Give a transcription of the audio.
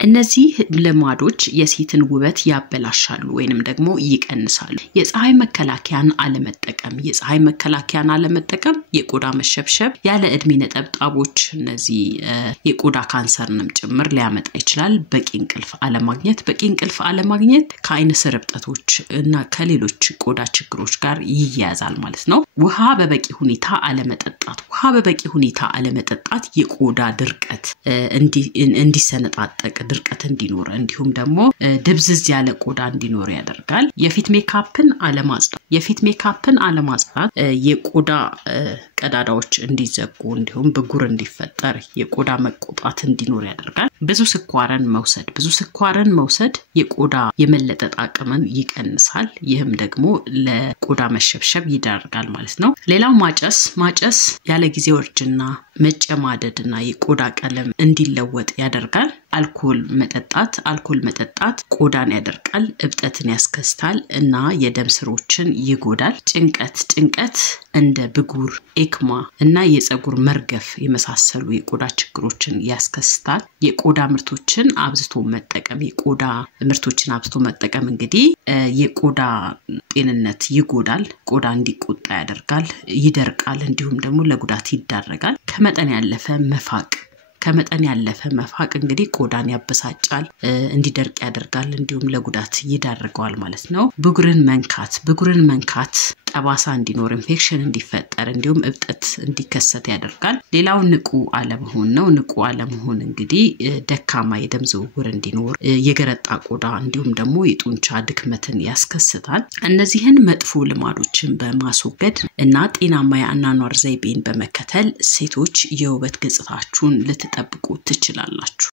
እነዚህ ልማዶች የሴትን ውበት ያበላሻሉ ወይንም ደግሞ ይቀንሳሉ የፀሐይ መከላከያን አለመጠቀም የቆዳ መሸብሸብ ያለ እድሜ ነጠብጣቦች እነዚህ የቆዳ ካንሰርንም ጭምር ሊያመጣ ይችላል በቂ እንቅልፍ አለማግኘት ከአይነ ስር እብጠቶች እና ከሌሎች ቆዳ ችግሮች ጋር ይያያዛል ማለት ነው ውሃ በበቂ ሁኔታ አለመጠጣት የቆዳ ድርቀት እንዲሰነጣጠቅ ድርቀት እንዲኖር እንዲሁም ደግሞ ድብዝዝ ያለ ቆዳ እንዲኖር ያደርጋል የፊት ሜካፕን አለማጽዳት የቆዳ ቀዳዳዎች እንዲዘጉ እንዲሁም ብጉር እንዲፈጠር የቆዳ መቆጣት እንዲኖር ያደርጋል ብዙ ስኳርን መውሰድ የቆዳ የመለጠጥ አቅምን ይቀንሳል ይህም ደግሞ ለቆዳ መሸብሸብ ይዳርጋል ማለት ነው ሌላው ማጨስ ያለ ጊዜው እርጅና መጨማደድና የቆዳ ቀለም እንዲለወጥ ያደርጋል አልኮል መጠጣት ቆዳን ያደርቃል እብጠትን ያስከስታል እና የደም ስሮችን ይጎዳል ጭንቀት እንደ ብጉር ኤክማ እና የፀጉር መርገፍ የመሳሰሉ የቆዳ ችግሮችን ያስከስታል የቆዳ ምርቶችን አብዝቶ መጠቀም እንግዲህ የቆዳ ጤንነት ይጎዳል ቆዳ እንዲቆጣ ያደርጋል ይደርቃል እንዲሁም ደግሞ ለጉዳት ይዳረጋል ከመጠን ያለፈ መፋቅ እንግዲህ ቆዳን ያበሳጫል እንዲደርቅ ያደርጋል እንዲሁም ለጉዳት ይዳረጋል ማለት ነው ብጉርን መንካት ጠባሳ እንዲኖር ኢንፌክሽን እንዲፈጠር እንዲሁም እብጠት እንዲከሰት ያደርጋል ሌላው ንቁ አለመሆን እንግዲህ ደካማ የደም ዝውውር እንዲኖር የገረጣ ቆዳ እንዲሁም ደግሞ የጡንቻ ድክመትን ያስከስታል እነዚህን መጥፎ ልማዶችን በማስወገድ እና ጤናማ የአኗኗር ዘይቤን በመከተል ሴቶች የውበት ገጽታቸውን ልትጠብቁ ትችላላችሁ